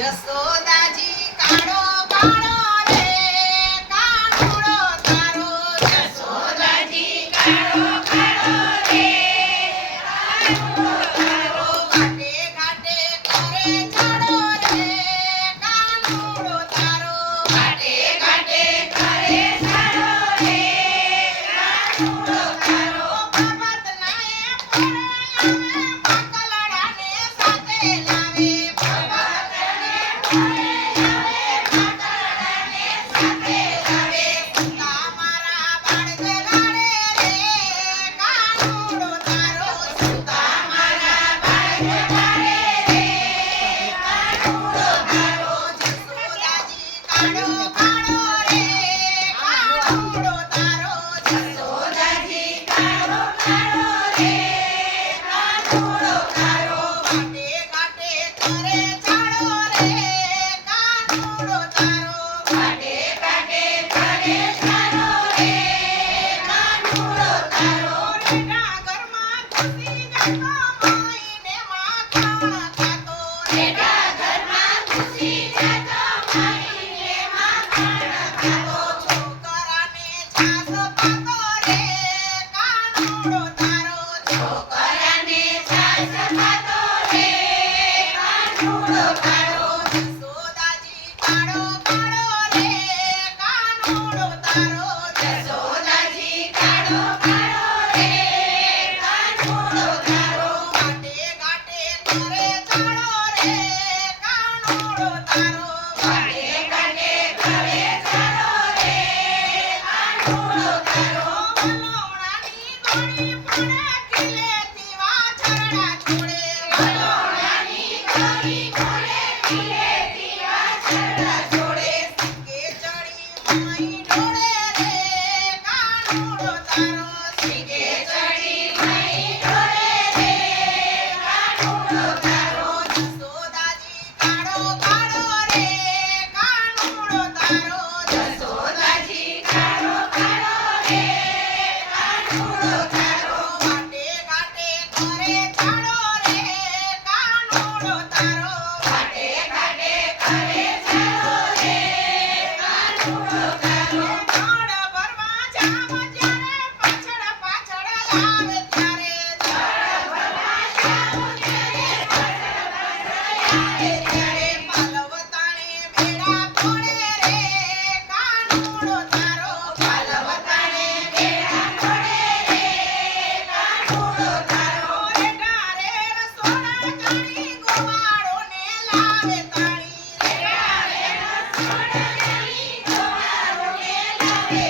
just thought મારા બાળ રે કાનુડો see. Amém.